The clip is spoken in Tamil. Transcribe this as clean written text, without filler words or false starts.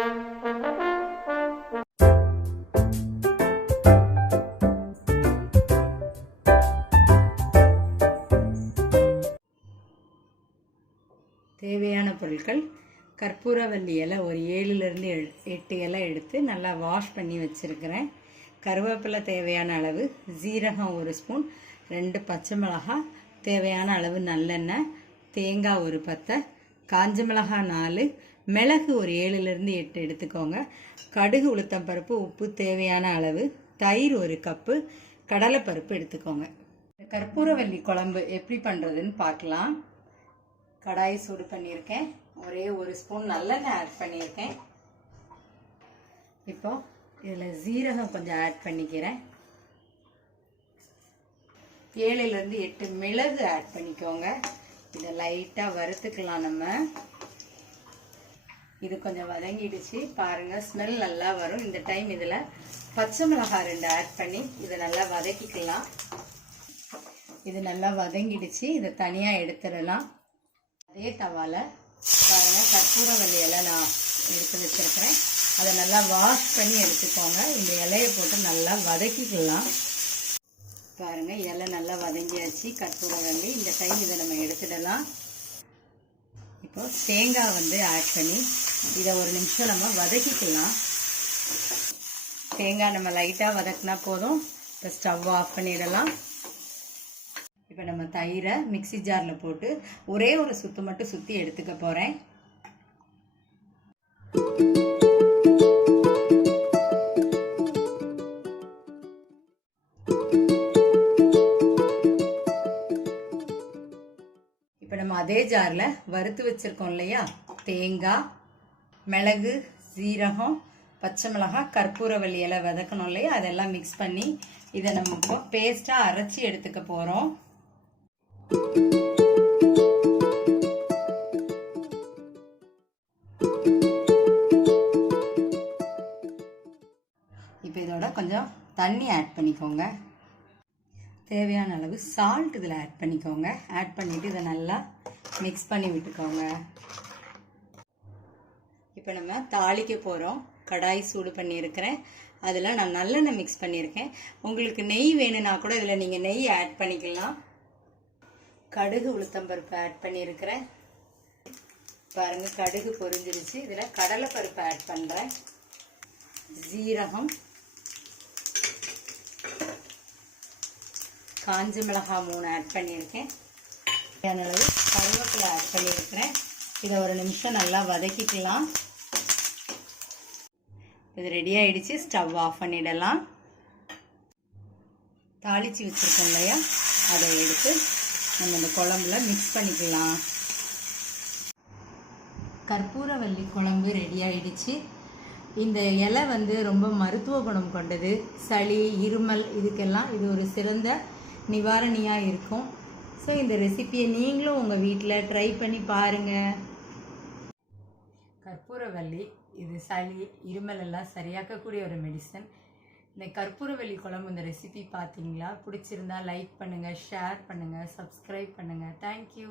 தேவையான பொருட்கள்: கற்பூரவல்லி இலை ஒரு 7லிருந்து 8 இலை எடுத்து நல்லா வாஷ் பண்ணி வச்சுருக்கிறேன். கருவேப்பிலை தேவையான அளவு, ஜீரகம் 1 ஸ்பூன், 2 பச்சை மிளகாய், தேவையான அளவு நல்லெண்ணெய், தேங்காய் ஒரு பத்தை, காஞ்ச மிளகாய் 4, மிளகு ஒரு 7லிருந்து 8 எடுத்துக்கோங்க. கடுகு, உளுத்தம்பருப்பு, உப்பு தேவையான அளவு, தயிர் 1 கப்பு, கடலைப்பருப்பு எடுத்துக்கோங்க. கற்பூரவல்லி குழம்பு எப்படி பண்ணுறதுன்னு பார்க்கலாம். கடாயை சூடு பண்ணியிருக்கேன். ஒரே 1 ஸ்பூன் நல்லெண்ணெய் ஆட் பண்ணியிருக்கேன். இப்போ இதில் ஜீரகம் கொஞ்சம் ஆட் பண்ணிக்கிறேன். 7லிருந்து 8 மிளகு ஆட் பண்ணிக்கோங்க. இதை லைட்டாக வறுத்துக்கலாம். நம்ம இது கொஞ்சம் வதங்கிடுச்சு பாருங்கள், ஸ்மெல் நல்லா வரும். இந்த டைம் இதில் பச்சை மிளகாய் 2 ஆட் பண்ணி இதை நல்லா வதக்கிக்கலாம். இது நல்லா வதங்கிடுச்சு. இதை தனியாக எடுத்துடலாம். அதே தவால பாருங்கள், கற்பூரவல்லி இலை நான் எடுத்து வச்சுருக்கிறேன். அதை நல்லா வாஷ் பண்ணி எடுத்துக்கோங்க. இந்த இலையை போட்டு நல்லா வதக்கிக்கலாம். பாருங்கள், இலை நல்லா வதங்கியாச்சு கற்பூரவல்லி. இந்த டைம் இதை நம்ம எடுத்துடலாம். இப்போ தேங்காய் ஆட் பண்ணி இதை 1 நிமிஷம் நம்ம வதக்கிக்கலாம். தேங்காய் நம்ம லைட்டாக வதக்கினா போதும். இப்போ ஸ்டவ் ஆஃப் பண்ணிடலாம். இப்போ நம்ம தயிரை மிக்சி ஜாரில் போட்டு ஒரே ஒரு சுத்து மட்டும் சுற்றி எடுத்துக்க போகிறேன். இப்போ நம்ம அதே ஜாரில் வறுத்து வச்சுருக்கோம் இல்லையா, தேங்காய், மிளகு, ஜீரகம், பச்சை மிளகாய், கற்பூரவல்லி இலை வதக்கணும் இல்லையா, அதெல்லாம் மிக்ஸ் பண்ணி இதை நம்ம இப்போ பேஸ்ட்டாக அரைச்சி எடுத்துக்க போகிறோம். இப்போ இதோட கொஞ்சம் தண்ணி ஆட் பண்ணிக்கோங்க. தேவையான அளவு சால்ட் இதில் ஆட் பண்ணிக்கோங்க. ஆட் பண்ணிவிட்டு இதை நல்லா மிக்ஸ் பண்ணி விட்டுக்கோங்க. இப்போ நம்ம தாளிக்க போகிறோம். கடாய் சூடு பண்ணியிருக்கிறேன். அதில் நான் நல்லெண்ணெய் மிக்ஸ் பண்ணியிருக்கேன். உங்களுக்கு நெய் வேணும்னா கூட இதில் நீங்கள் நெய் ஆட் பண்ணிக்கலாம். கடுகு, உளுத்தம்பருப்பு ஆட் பண்ணியிருக்கிறேன். பாருங்கள், கடுகு பொரிஞ்சிருச்சு. இதில் கடலைப்பருப்பு ஆட் பண்ணுறேன். ஜீரகம், காஞ்ச மிளகாய் 3 ஆட் பண்ணியிருக்கேன். தேவையான அளவு கருவேப்பிலை ஆட் பண்ணியிருக்கிறேன். இதை 1 நிமிஷம் நல்லா வதக்கிக்கலாம். இது ரெடி ஆகிடுச்சு. ஸ்டவ் ஆஃப் பண்ணிடலாம். தாளித்து வச்சுருக்கோம் இல்லையா, அதை எடுத்து நம்ம இந்த குழம்புல மிக்ஸ் பண்ணிக்கலாம். கற்பூரவல்லி குழம்பு ரெடி ஆகிடுச்சு. இந்த இலை ரொம்ப மருத்துவ குணம் கொண்டது. சளி, இருமல் இதுக்கெல்லாம் இது ஒரு சிறந்த நிவாரணியாக இருக்கும். ஸோ இந்த ரெசிபியை நீங்களும் உங்கள் வீட்டில் ட்ரை பண்ணி பாருங்கள். கற்பூரவல்லி இது சளி, இருமல் எல்லாம் சரியாக்கக்கூடிய ஒரு மெடிசன். இந்த கற்பூரவல்லி குழம்பு இந்த ரெசிபி பார்த்தீங்களா? பிடிச்சிருந்தா லைக் பண்ணுங்கள், ஷேர் பண்ணுங்கள், சப்ஸ்கிரைப் பண்ணுங்கள். தேங்க்யூ.